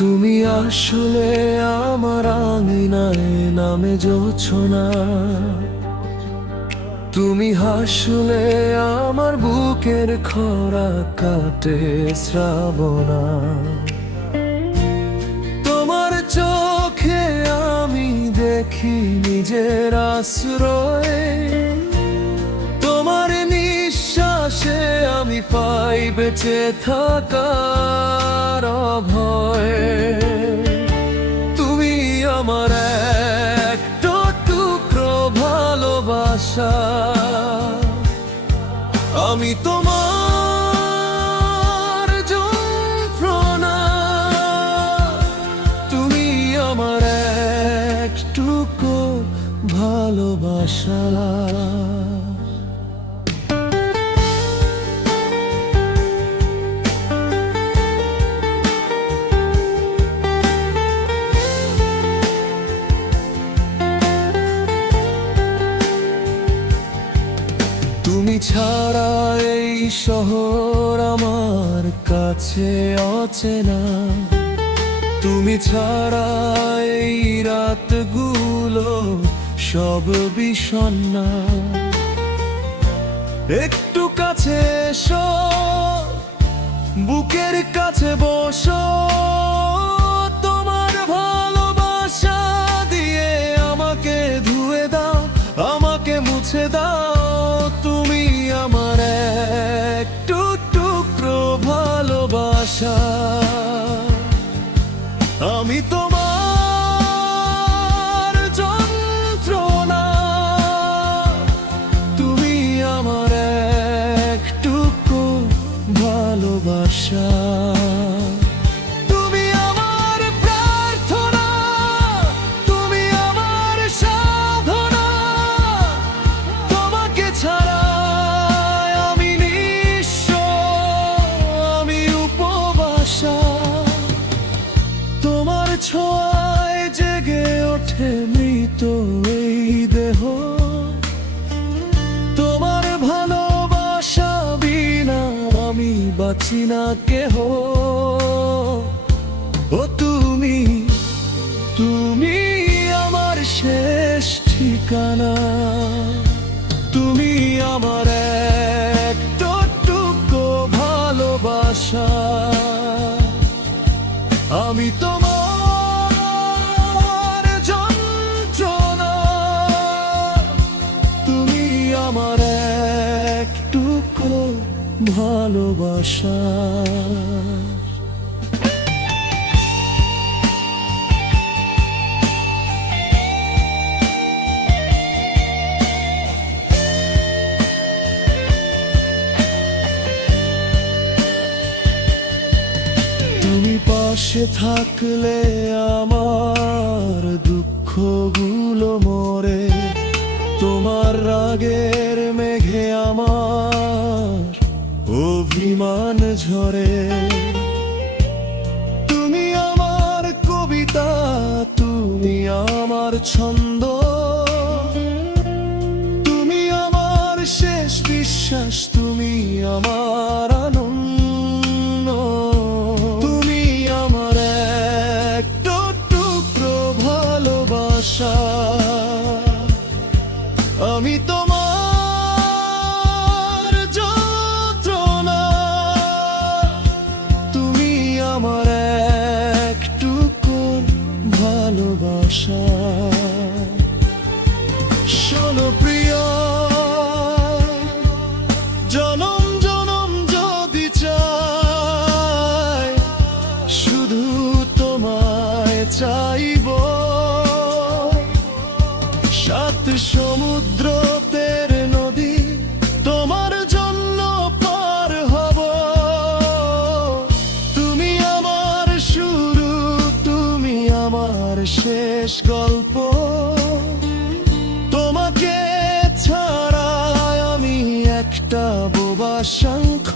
তুমি আসলে আমার আঙিনায় নামে জোছনা, তুমি হাসলে আমার বুকের খরা কাটে শ্রাবণা। তোমার চোখে আমি দেখি নিজের আশ্রয়, তোমার নিঃশ্বাসে আমি পাই বেঁচে থাকার অভয়। তুমি আমার একটা টুকরো ভালোবাসা, আমি তোমার যন্ত্রণা। তুমি আমার একটুকু ভালোবাসা। তুমি ছাড়া এই শহর আমার কাছে অচেনা, তুমি ছাড়া এই রাতগুলো সব বিষণ্ণা। একটু কাছে এসো, বুকের কাছে বসো, তোমার ভালোবাসা দিয়ে আমাকে ধুয়ে দাও, আমাকে মুছে দাও। তুমি আমার একটু টুকরো ভালোবাসা, আমি তোমার যন্ত্রণা। তুমি আমার একটুকু ভালোবাসা। তুমি আমার প্রার্থনা, তুমি আমার সাধনা। তোমাকে ছাড়া আমি নিঃস্ব, আমি উপবাসা। তোমার ছোঁয়ায় জেগে ওঠে মৃত এই দেহ, তোমার ভালোবাসা বিনা আমি বাঁচি না কেহ। ও তুমি, তুমি আমার শেষ ঠিকানা। তুমি আমার একটুকু ভালোবাসা, আমি তোমার যন্ত্রণা। তুমি আমার একটুকু ভালোবাসা। তুমি পাশে থাকলে আমার দুঃখগুলো মরে, তোমার রাগের মেঘে আমার অভিমান ঝরে। তুমি আমার কবিতা, তুমি আমার ছন্দ, তুমি আমার শেষ বিশ্বাস, তুমি আমার আনন্দ। তুমি আমার একটা টুকরো ভালোবাসা, আমি তোমার যন্ত্রণা। তুমি আমার একটুকু ভালোবাসা। শোনো প্রিয়া, জনম জনম যদি চাই, শুধু তোমায় চাইব। সাত সমুদ্র তের নদী তোমার জন্য পার হব। তুমি আমার শুরু, তুমি আমার শেষ গল্প। তোমাকে ছাড়া আমি একটা বোবা শঙ্খ।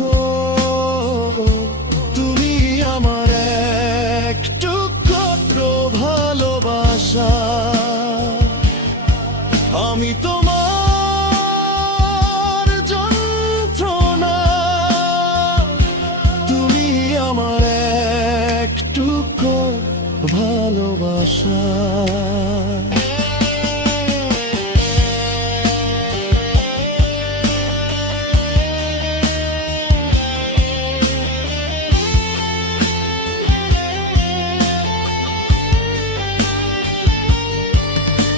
তুমি আমার একটুকরো ভালোবাসা, আমি তোমার যন্ত্রণা। তুমি আমার একটুকু ভালোবাসা।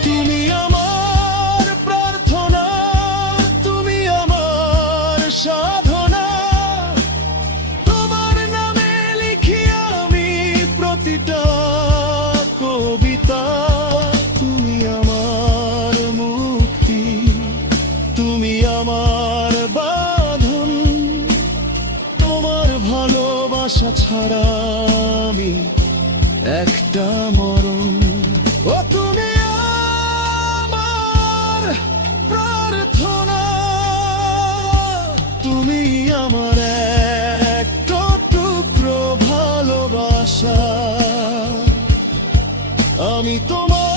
তুমি আমার প্রার্থনা, তুমি আমার সাধনা, তোমার নামে লিখি আমি প্রতিটা কবিতা। তুমি আমার মুক্তি, তুমি আমার বাঁধন, তোমার ভালোবাসা ছাড়া আমি একটা মরণ। ও তুমি আমার প্রার্থনা, তুমি আমার একটা টুকরো ভালোবাসা। আমি তোমার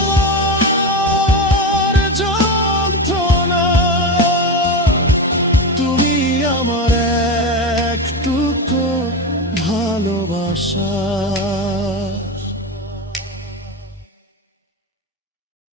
যন্ত্রণা, তুমি আমার এক টুকরো ভালোবাসা।